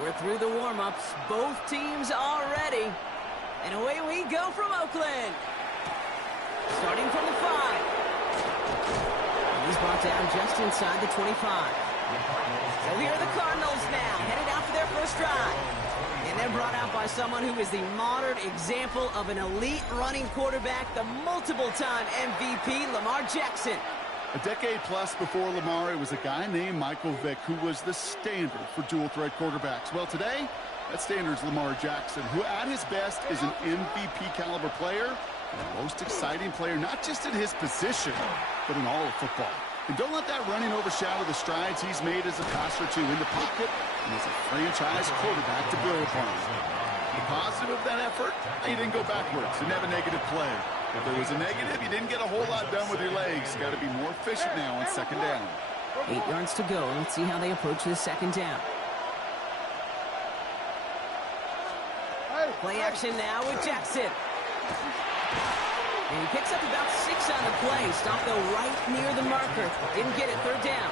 We're through the warm-ups. Both teams are ready. And away we go from Oakland. Starting from the 5. He's brought down just inside the 25. So here are the Cardinals now, headed out for their first drive. And they're brought out by someone who is the modern example of an elite running quarterback, the multiple-time MVP, Lamar Jackson. A decade plus before Lamar, it was a guy named Michael Vick who was the standard for dual-threat quarterbacks. Well, today, that standard is Lamar Jackson, who at his best is an MVP-caliber player, the most exciting player, not just in his position, but in all of football. And don't let that running overshadow the strides he's made as a passer, too, in the pocket and as a franchise quarterback to build upon. The positive of that effort, he didn't go backwards, didn't have a negative play. If there was a negative, you didn't get a whole lot done with your legs. Got to be more efficient now on second down. 8 yards to go. Let's see how they approach this second down. Play action now with Jackson. And he picks up about 6 on the play. Stop, though, right near the marker. Didn't get it. Third down.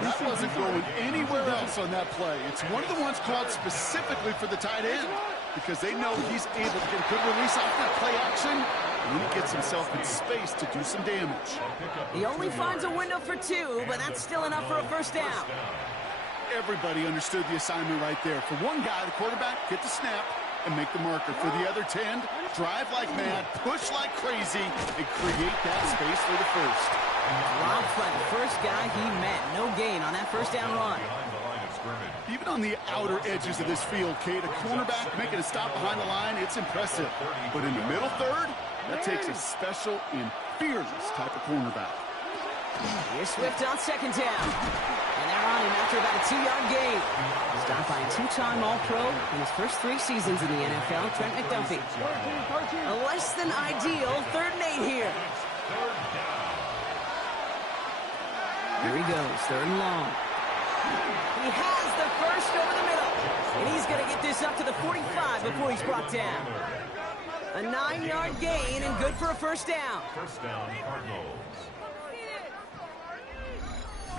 That wasn't going anywhere else on that play. It's one of the ones called specifically for the tight end because they know he's able to get a good release off that play action, and then he gets himself in space to do some damage. He only finds a window for 2, but that's still enough for a first down. Everybody understood the assignment right there. For one guy, the quarterback, get the snap and make the marker. For the other 10, drive like mad, push like crazy, and create that space for the first. Robbed by the first guy he met. No gain on that first down run. Even on the outer edges of this field, Kate, a cornerback making a stop behind the line, it's impressive. But in the middle third, that takes a special and fearless type of cornerback. Here's Swift on second down. And they're on him after about a 2-yard gain. Stopped by a 2-time All-Pro in his first 3 seasons in the NFL, Trent McDuffie. A less than ideal 3rd and 8 here. Here he goes, 3rd and long. He has the first over the middle. And he's going to get this up to the 45 before he's brought down. A 9-yard gain and good for a first down. First down, Cardinals.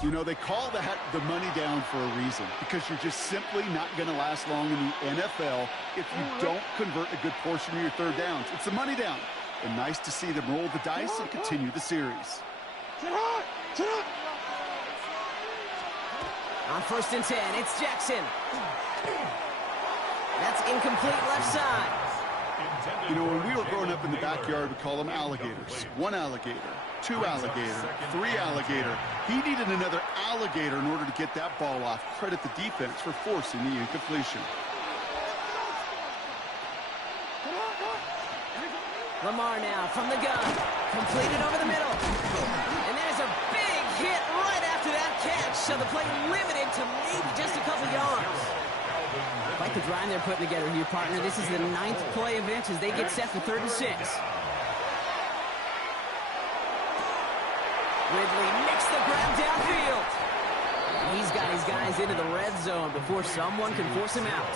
You know, they call that the money down for a reason because you're just simply not going to last long in the NFL if you don't convert a good portion of your third downs. It's the money down. And nice to see them roll the dice and continue the series. On 1st and 10, it's Jackson. That's incomplete left side. You know, when we were growing up in the backyard, we call them alligators. 1 alligator, 2 alligator, 3 alligator. He needed another alligator in order to get that ball off. Credit the defense for forcing the incompletion. Lamar now from the gun. Completed over the middle. And there's a big hit right after that catch. So the play limited to maybe just a couple yards. Like the drive they're putting together here, partner. This is the 9th play of it as they get set for 3rd and 6. Ridley makes the grab downfield. He's got his guys into the red zone before someone can force him out.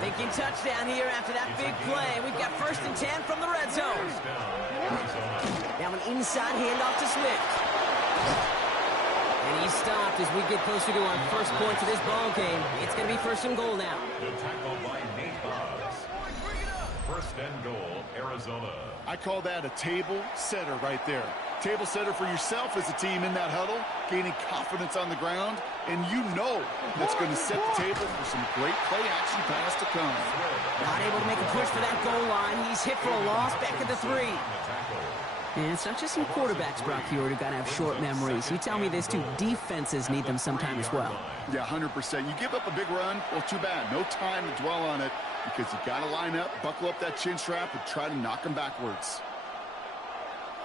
Thinking touchdown here after that big play. We've got 1st and 10 from the red zone. Now an inside handoff to Swift. And he's stopped as we get closer to our first point to this ball game. It's going to be 1st and goal now. The tackle by Nate Hobbs. 1st and goal, Arizona. I call that a table setter right there. Table setter for yourself as a team in that huddle, gaining confidence on the ground, and you know that's going to set the table for some great play action pass to come. Not able to make a push for that goal line. He's hit for a loss back at the 3. And it's not just some quarterbacks, Brock, here who got to have short memories. You tell me this too, defenses need them sometime as well. Yeah, 100%. You give up a big run, well, too bad. No time to dwell on it because you got to line up, buckle up that chin strap, and try to knock them backwards.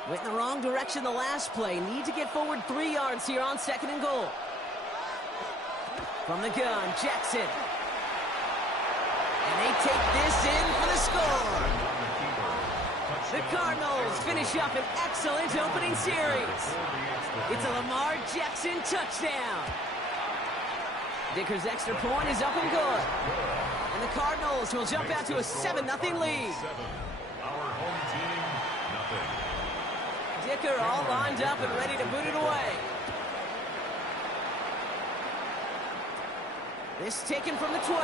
Went in the wrong direction the last play. Need to get forward 3 yards here on 2nd and goal. From the gun, Jackson. And they take this in for the score. The Cardinals finish up an excellent opening series. It's a Lamar Jackson touchdown. Dicker's extra point is up and good. And the Cardinals will jump out to a 7-0 lead. Our home team, nothing. Dicker all lined up and ready to boot it away. This taken from the 12.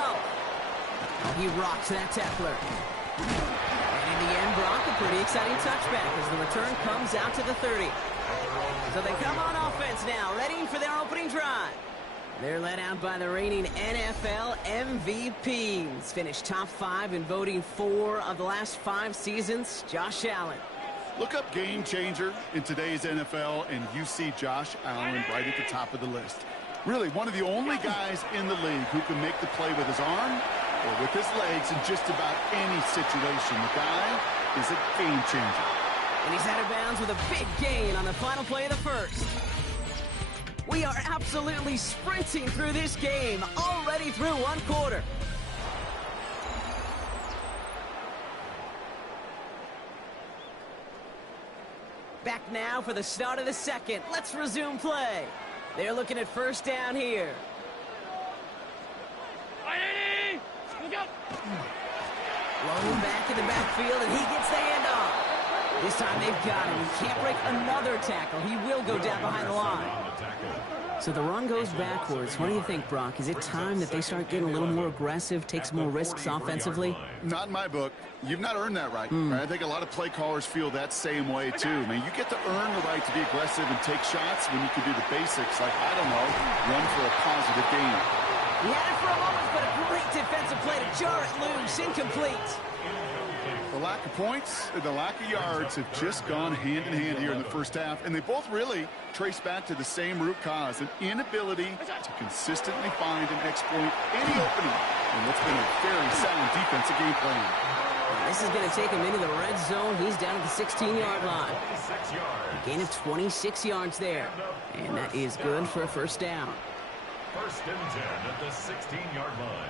He rocks that tackler. And in the end, Brock, a pretty exciting touchback as the return comes out to the 30. So they come on offense now, ready for their opening drive. They're led out by the reigning NFL MVPs. Finished top 5 in voting 4 of the last 5 seasons, Josh Allen. Look up game changer in today's NFL, and you see Josh Allen right at the top of the list. Really, one of the only guys in the league who can make the play with his arm or with his legs in just about any situation. The guy is a game changer. And he's out of bounds with a big gain on the final play of the first. We are absolutely sprinting through this game, already through one quarter. Back now for the start of the second. Let's resume play. They're looking at first down here. Low back in the backfield, and he gets the handoff. This time they've got him. He can't break another tackle. He will go down behind the line. So the run goes backwards. What do you think, Brock? Is it time that they start getting a little more aggressive, take some more risks offensively? Not in my book. You've not earned that right. I think a lot of play callers feel that same way, too. I mean, you get to earn the right to be aggressive and take shots when you can do the basics, like, I don't know, run for a positive gain. He had it for a moment, but a great defensive play to jar it loose. Incomplete. The lack of points and the lack of yards have just gone hand in hand here in the first half, and they both really trace back to the same root cause, an inability to consistently find and exploit any opening in what's been a very sound defensive game plan. This is going to take him into the red zone. He's down at the 16-yard line. A gain of 26 yards there, and that is good for a first down. First and 10 at the 16-yard line.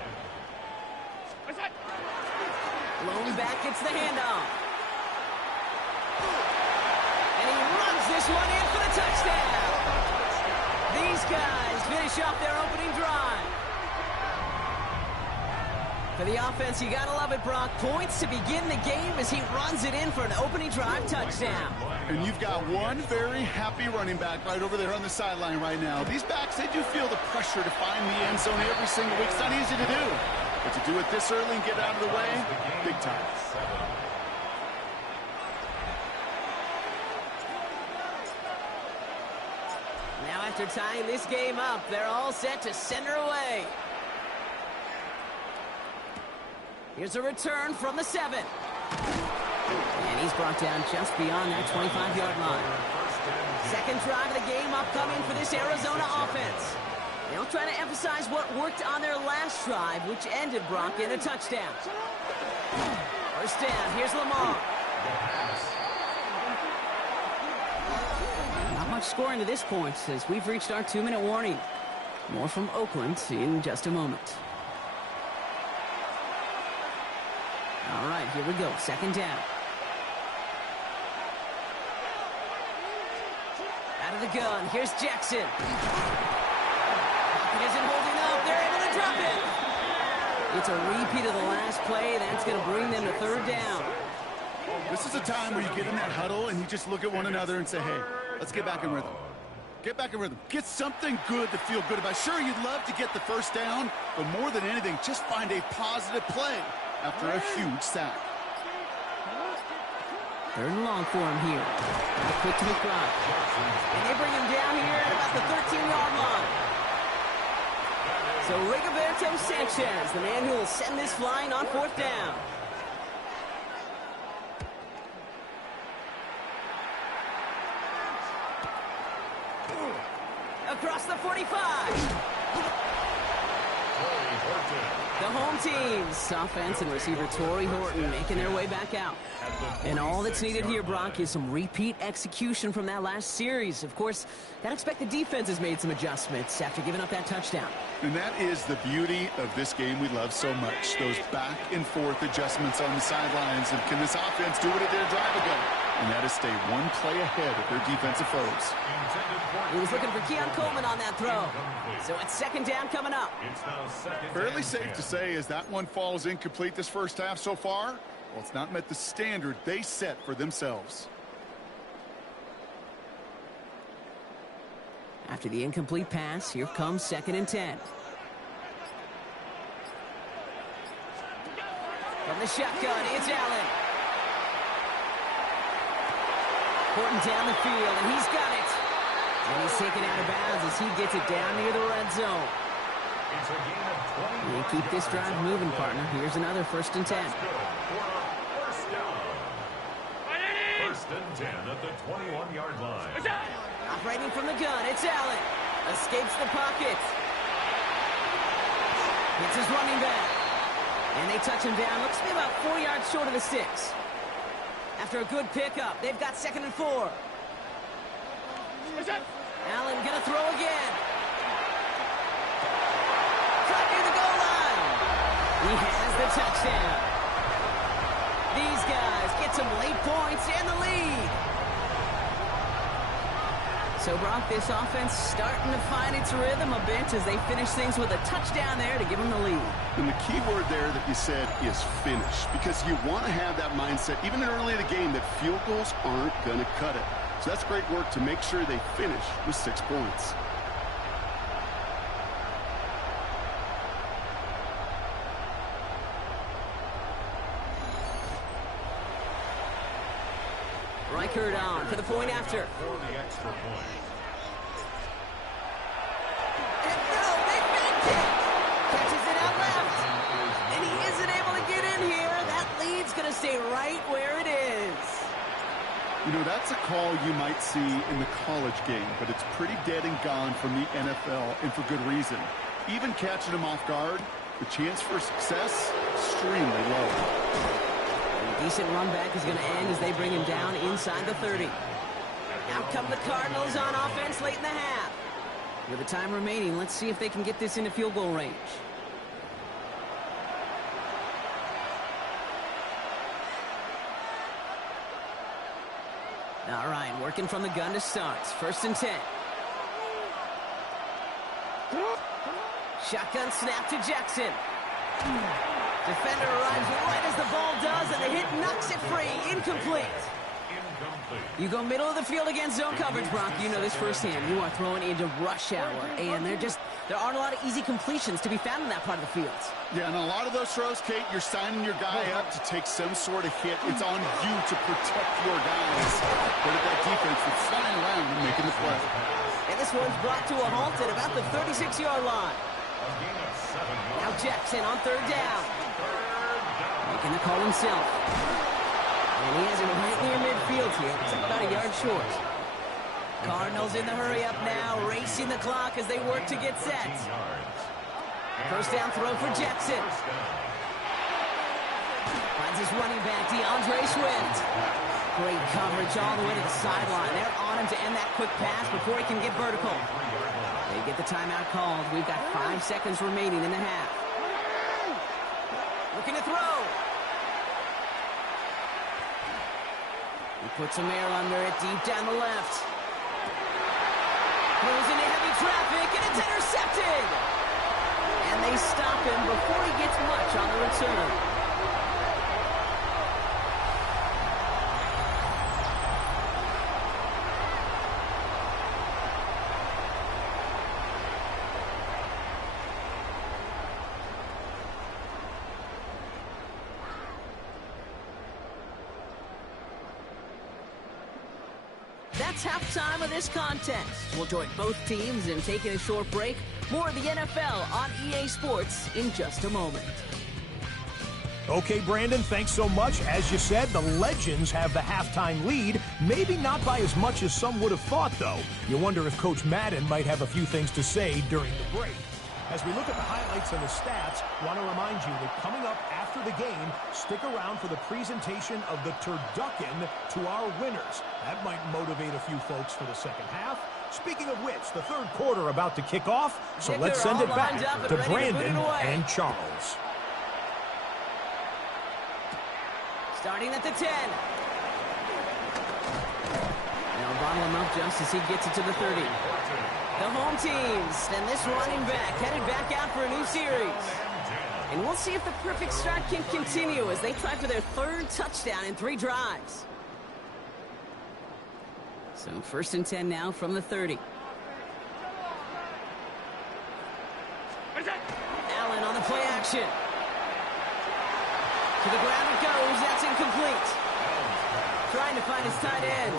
Lone back gets the handoff. And he runs this one in for the touchdown. These guys finish off their opening drive. For the offense, you gotta love it, Brock. Points to begin the game as he runs it in for an opening drive touchdown. And you've got one very happy running back right over there on the sideline right now. These backs, they do feel the pressure to find the end zone every single week. It's not easy to do. But to do it this early and get out of the way, big time. Now after tying this game up, they're all set to send her away. Here's a return from the 7. And he's brought down just beyond that 25-yard line. Second drive of the game upcoming for this Arizona offense. They'll try to emphasize what worked on their last drive, which ended, Brock, in a touchdown. First down, here's Lamar. Not much scoring to this point as we've reached our 2-minute warning. More from Oakland in just a moment. All right, here we go. Second down. Out of the gun, here's Jackson. He isn't holding up. They're able to drop it. It's a repeat of the last play. That's going to bring them to third down. This is a time where you get in that huddle and you just look at one another and say, hey, let's get back in rhythm. Get back in rhythm. Get something good to feel good about. Sure, you'd love to get the first down, but more than anything, just find a positive play after a huge sack. Third and long for him here. Quick to McBride. And they bring him down here at about the 13-yard line. So Rigoberto Sanchez, the man who will send this flying on fourth down. Across the 45. The home teams, offense and receiver Torrey Horton making their way back out. And all that's needed here, Brock, is some repeat execution from that last series. Of course, I'd expect the defense has made some adjustments after giving up that touchdown. And that is the beauty of this game we love so much. Those back and forth adjustments on the sidelines. And can this offense do what it did a drive ago? And that is stay one play ahead of their defensive foes. He was looking for Keon Coleman on that throw. So it's second down coming up. Fairly safe to say as that one falls incomplete this first half so far, well, it's not met the standard they set for themselves. After the incomplete pass, here comes second and 10. the shotgun, it's Allen. Horton down the field, and he's got it. And he's taken out of bounds as he gets it down near the red zone. It's a gain of 20. You keep this drive moving, partner. Here's another 1st and 10. First down. First and 10 at the 21-yard line. Operating from the gun, it's Allen. Escapes the pocket. It's his running back. And they touch him down. Looks to be about 4 yards short of the sticks. After a good pickup, they've got 2nd and 4. Allen gonna throw again. Right near the goal line. He has the touchdown. These guys get some late points and the lead. So, Brock, this offense starting to find its rhythm a bit as they finish things with a touchdown there to give them the lead. And the key word there that you said is finish, because you want to have that mindset, even early in the game, that field goals aren't going to cut it. So that's great work to make sure they finish with 6 points. Reichert on for the point after. For the extra point. And no, they faked it. Catches it out left. And he isn't able to get in here. That lead's going to stay right where it is. You know, that's a call you might see in the college game, but it's pretty dead and gone from the NFL, and for good reason. Even catching him off guard, the chance for success, extremely low. A decent run back is going to end as they bring him down inside the 30. Out come the Cardinals on offense late in the half. With the time remaining, let's see if they can get this into field goal range. All right, working from the gun to start. 1st and 10. Shotgun snap to Jackson. Defender arrives right as the ball does, and the hit knocks it free. Incomplete. You go middle of the field against zone coverage, Brock. You know this firsthand. You are throwing into rush hour, and there aren't a lot of easy completions to be found in that part of the field. Yeah, and a lot of those throws, Kate, you're signing your guy up to take some sort of hit. It's on you to protect your guys. But at that defense, it's flying around and making the play. And this one's brought to a halt at about the 36-yard line. Now Jackson on 3rd down. Making the call himself. And he has him right near midfield here. It's about a yard short. Cardinals in the hurry-up now, racing the clock as they work to get set. 1st down throw for Jackson. Finds his running back, DeAndre Swift. Great coverage all the way to the sideline. They're on him to end that quick pass before he can get vertical. They get the timeout called. We've got 5 seconds remaining in the half. Looking to throw. He puts some air under it deep down the left. Throws into heavy traffic, and it's intercepted. And they stop him before he gets much on the return. That's halftime of this contest. We'll join both teams in taking a short break. More of the NFL on EA Sports in just a moment. Okay, Brandon, thanks so much. As you said, the Legends have the halftime lead. Maybe not by as much as some would have thought, though. You wonder if Coach Madden might have a few things to say during the break. As we look at the highlights and the stats, want to remind you that coming up after the game, stick around for the presentation of the turducken to our winners. That might motivate a few folks for the second half. Speaking of which, the third quarter about to kick off, so let's send it back to Brandon and Charles. Starting at the 10. Now bottle him up just as he gets it to the 30. The home teams, and this running back headed back out for a new series. And we'll see if the perfect start can continue as they try for their 3rd touchdown in 3 drives. So 1st and 10 now from the 30. Allen on the play action. To the ground it goes. That's incomplete. Trying to find his tight end.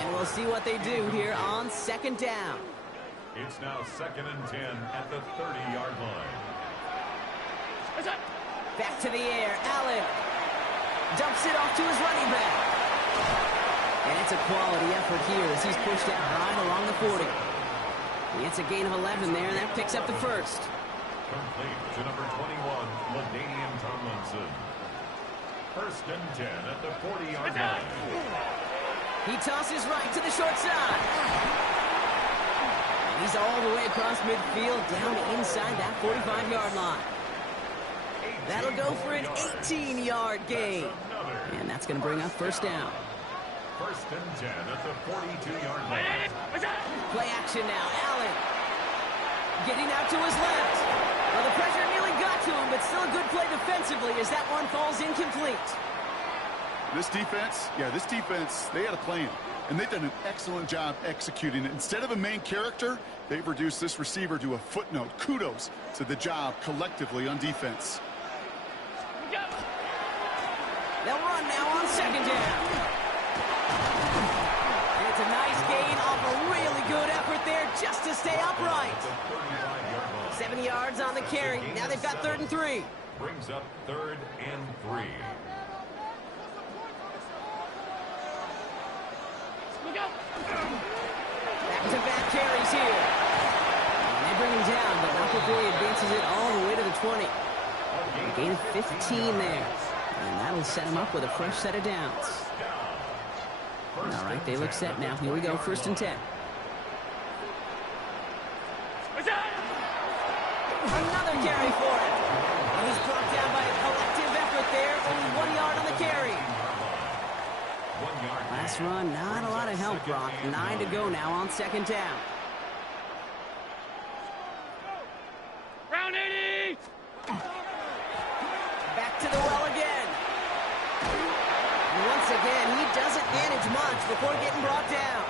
And we'll see what they do here on second down. It's now 2nd and 10 at the 30-yard line. Back to the air. Allen dumps it off to his running back. And it's a quality effort here as he's pushed out right along the 40. It's a gain of 11 there, and that picks up the first. Complete to number 21, LaDainian Tomlinson. 1st and 10 at the 40-yard line. He tosses right to the short side. And he's all the way across midfield down inside that 45-yard line. That'll go for an 18-yard gain. And that's going to bring up first down. 1st and 10 at the 42-yard line. Play action now. Allen getting out to his left. Well, the pressure nearly got to him, but still a good play defensively as that one falls incomplete. This defense, they had a plan, and they've done an excellent job executing it. Instead of a main character, they've reduced this receiver to a footnote. Kudos to the job collectively on defense. They'll run now on second down. And it's a nice gain off a really good effort there just to stay upright. 7 yards on the carry. Now they've got 3rd and 3. Brings up 3rd and 3. Back-to-back carries here. And they bring him down, but not before he advances it all the way to the 20. A gain of 15 there. And that'll set him up with a fresh set of downs. All right, they look set now. Here we go, 1st and 10. Another carry for him. And he's brought down by a collective effort there. Only 1 yard on the carry. Last run, not a lot of help, Brock. 9 to go now on second down. Round 80! Back to the well again. And once again, he doesn't manage much before getting brought down.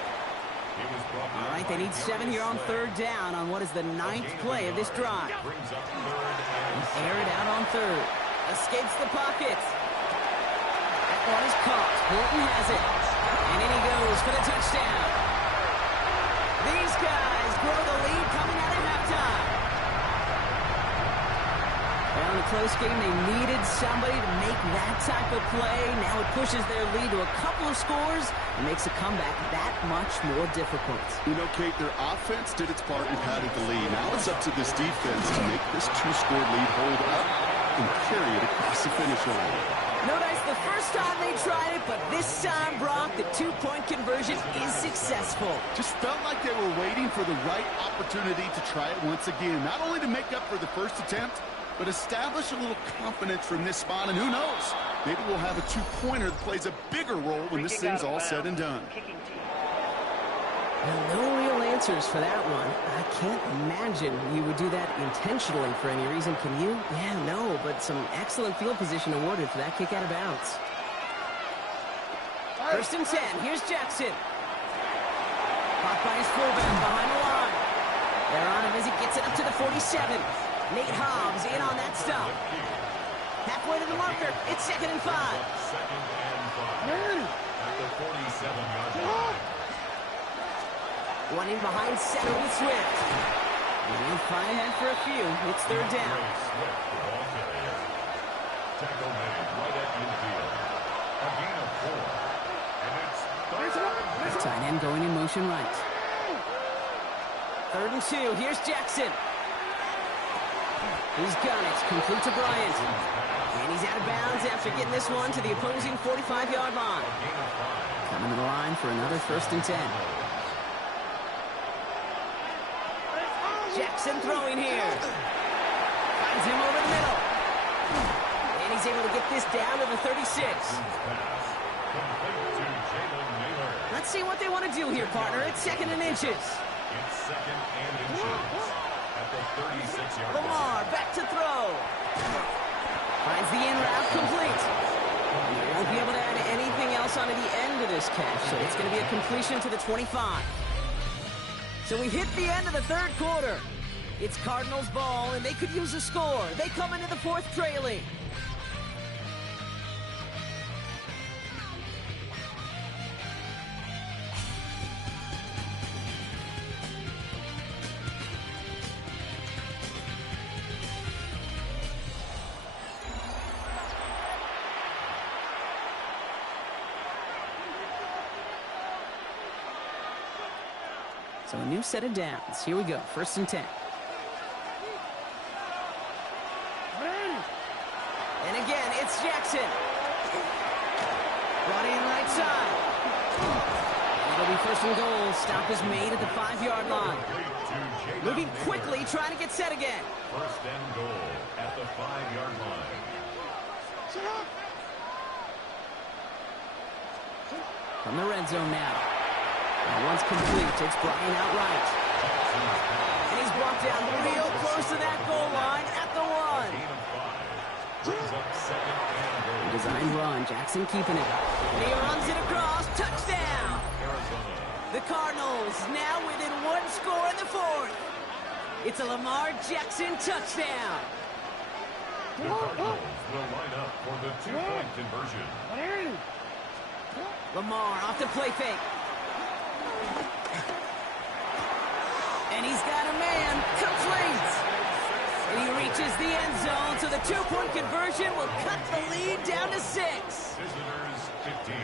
All right, they need 7 here on 3rd down on what is the 9th play of this drive. Air it out on 3rd. Escapes the pocket. That one is caught. Horton has it. And in he goes for the touchdown. These guys grow the lead coming out at halftime. Well, in a close game, they needed somebody to make that type of play. Now it pushes their lead to a couple of scores and makes a comeback that much more difficult. You know, Kate, their offense did its part and padded the lead. Now it's up to this defense to make this 2-score lead hold up and carry it across the finish line. No dice the first time they tried it, but this time, Brock, the 2-point conversion is successful. Just felt like they were waiting for the right opportunity to try it once again. Not only to make up for the first attempt, but establish a little confidence from this spot, and who knows, maybe we'll have a 2-pointer that plays a bigger role when this thing's all said and done. Well, no real answers for that one. I can't imagine you would do that intentionally for any reason, can you? Yeah, no, but some excellent field position awarded for that kick out of bounds. 1st and 10, here's Jackson. Caught by his fullback behind the line. They're on him as he gets it up to the 47. Nate Hobbs in on that stop. Halfway to the marker. It's 2nd and 5. 2nd and 5. At the 47-yard line. One in behind center with Swift. And he'll fly ahead for a few. It's 3rd down. Swift, the ball carrier. Tackle made right at midfield. A gain of 4. And it's 3rd. Tight end going in motion right. 3rd and 2. Here's Jackson. He's got it. Complete to Bryant. And he's out of bounds after getting this one to the opposing 45-yard line. Coming to the line for another 1st and 10. Jackson throwing here. Finds him over the middle. And he's able to get this down to the 36. Let's see what they want to do here, partner. It's 2nd and inches. It's 2nd and inches. At the 36-yard line. Lamar back to throw. Finds the in route complete. He won't be able to add anything else onto the end of this catch, so it's going to be a completion to the 25. So we hit the end of the 3rd quarter. It's Cardinals ball, and they could use a score. They come into the 4th trailing. So a new set of downs. Here we go. 1st and 10. And again, it's Jackson. Brought in right side. And it'll be 1st and goal. Stop is made at the 5-yard line. Moving quickly, trying to get set again. 1st and goal at the 5-yard line. From the red zone now. And once complete, it's Brian outright. And he's brought down real close to that goal line at the 1. Brings up 2nd and goal. Designed run, Jackson keeping it. And he runs it across, touchdown! Arizona. The Cardinals now within 1 score in the 4th. It's a Lamar Jackson touchdown. The Cardinals will line up for the 2-point conversion. Lamar off the play fake. And he's got a man, complete. And he reaches the end zone, so the 2-point conversion will cut the lead down to 6. Visitors 15.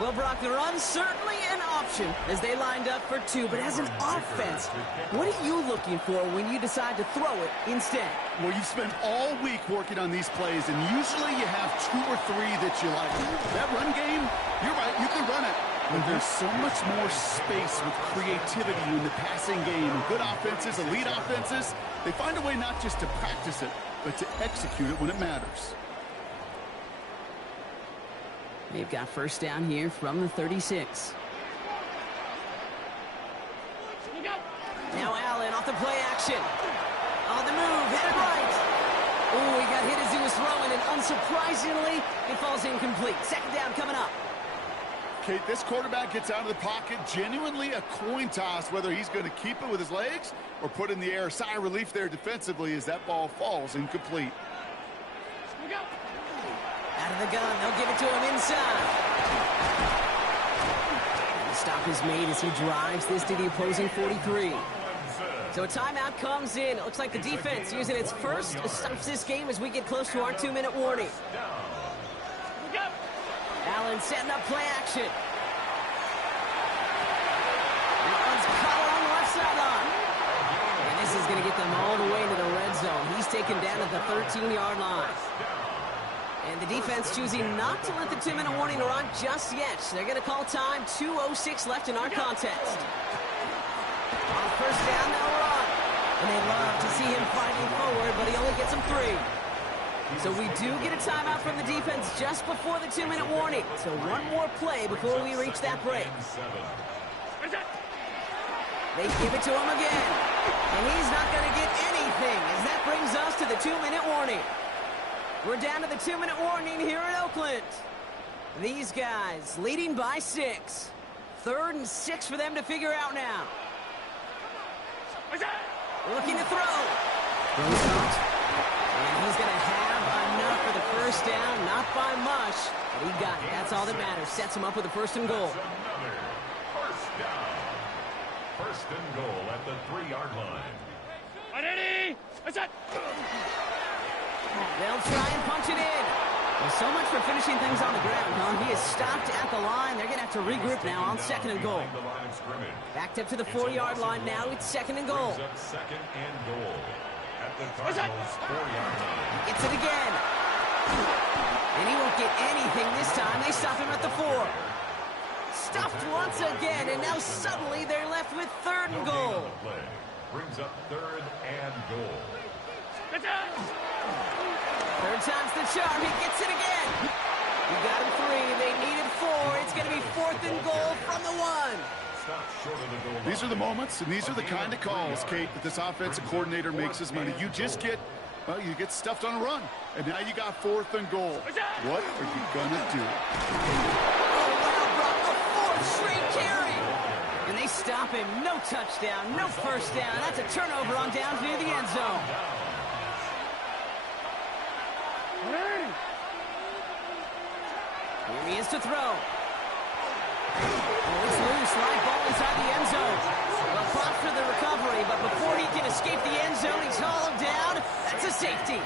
Well, Brock, the run's certainly an option as they lined up for 2, but as an offense, what are you looking for when you decide to throw it instead? Well, you spend all week working on these plays, and usually you have 2 or 3 that you like. That run game, you're right, you can run it. But there's so much more space with creativity in the passing game. And good offenses, elite offenses, they find a way not just to practice it, but to execute it when it matters. They've got 1st down here from the 36. Now Allen off the play action. On the move, headed right. Oh, he got hit as he was throwing, and unsurprisingly, it falls incomplete. 2nd down coming up. Kate, this quarterback gets out of the pocket, genuinely a coin toss, whether he's going to keep it with his legs or put in the air. Sigh of relief there defensively as that ball falls incomplete. Out of the gun, they'll give it to him inside. And the stop is made as he drives this to the opposing 43. So a timeout comes in. It looks like the defense using its first stops this game as we get close to our 2-minute warning. Allen setting up play action. Allen's caught it on the left sideline. And this is going to get them all the way into the red zone. He's taken down at the 13-yard line. And the defense choosing not to let the 2-minute warning run just yet. They're going to call time. 2:06 left in our contest. On 1st down, they'll run. And they love to see him fighting forward, but he only gets them 3. So we do get a timeout from the defense just before the 2-minute warning. So one more play before we reach that break. They give it to him again. And he's not going to get anything as that brings us to the 2-minute warning. We're down to the 2-minute warning here in Oakland. These guys leading by 6. 3rd and 6 for them to figure out now. Looking to throw. Throws out. And he's going to have enough for the 1st down. Not by much, but he got it. That's all that matters. Sets him up with a 1st and goal. Another 1st down. 1st and goal at the 3-yard line. They'll try and punch it in. Well, so much for finishing things on the ground, huh? He is stopped at the line. They're going to have to regroup now on 2nd and goal. Backed up to the 4-yard line now. It's 2nd and goal. 2nd and goal at the Cardinals' 4-yard line. Gets it again. And he won't get anything this time. They stop him at the 4. Stuffed once again, and now suddenly they're left with 3rd and goal. Brings up 3rd and goal. 3rd time's the charm. He gets it again. He got him 3. They needed 4. It's going to be 4th and goal from the 1. These are the moments, and these are the kind of calls, Kate, that this offensive coordinator makes his money. You just get, well, you get stuffed on a run, and now you got 4th and goal. What are you going to do? Oh, wow, Brock, a 4th straight carry. And they stop him. No touchdown, no 1st down. That's a turnover on downs near the end zone. Here he is to throw. Oh, it's loose. Live ball inside the end zone. Well, props for the recovery, but before he can escape the end zone, he's hauled down. That's a safety.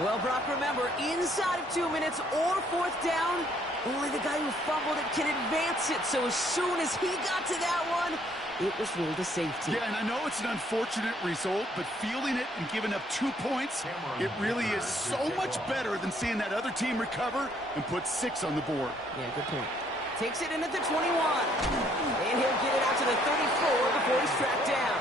Well, Brock, remember, inside of 2 minutes or 4th down, Only the guy who fumbled it can advance it, so as soon as he got to that one, it was ruled a safety. Yeah, and I know it's an unfortunate result, but fielding it and giving up 2 points, it really is so much better than seeing that other team recover and put 6 on the board. Yeah, good point. Takes it in at the 21. And he'll get it out to the 34 before he's tracked down.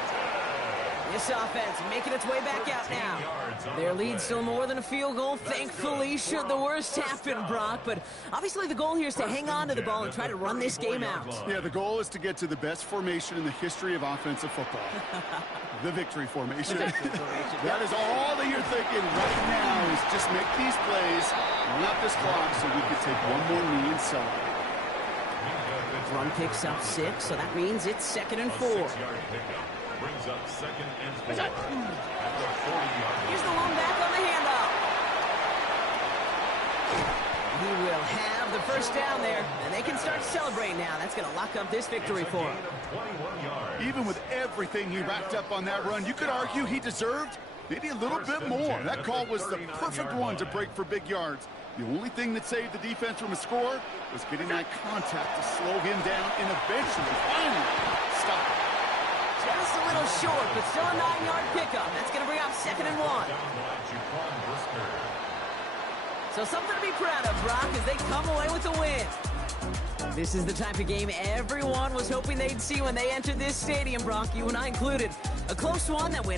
This offense making its way back out now. Their lead still more than a field goal, thankfully, should the worst happen, Brock. But obviously the goal here is to hang on to the ball and try to run this game out. Yeah, the goal is to get to the best formation in the history of offensive football. The victory formation. That is all that you're thinking right now is just make these plays, run out this clock so we can take one more knee and celebrate. Run picks up 6, so that means it's 2nd and 4. Brings up 2nd and 4 at the 40-yard line. Here's the one back on the handoff. He will have the first down there, and they can start celebrating now. That's going to lock up this victory for him. Even with everything he racked up on that run, you could argue he deserved maybe a little bit more. That call was the perfect one to break for big yards. The only thing that saved the defense from a score was getting that contact to slow him down and eventually, finally, stop it. Just a little short, but still a 9-yard pickup. That's going to bring up 2nd and 1. So something to be proud of, Brock, as they come away with the win. This is the type of game everyone was hoping they'd see when they entered this stadium, Brock, you and I included. A close one that went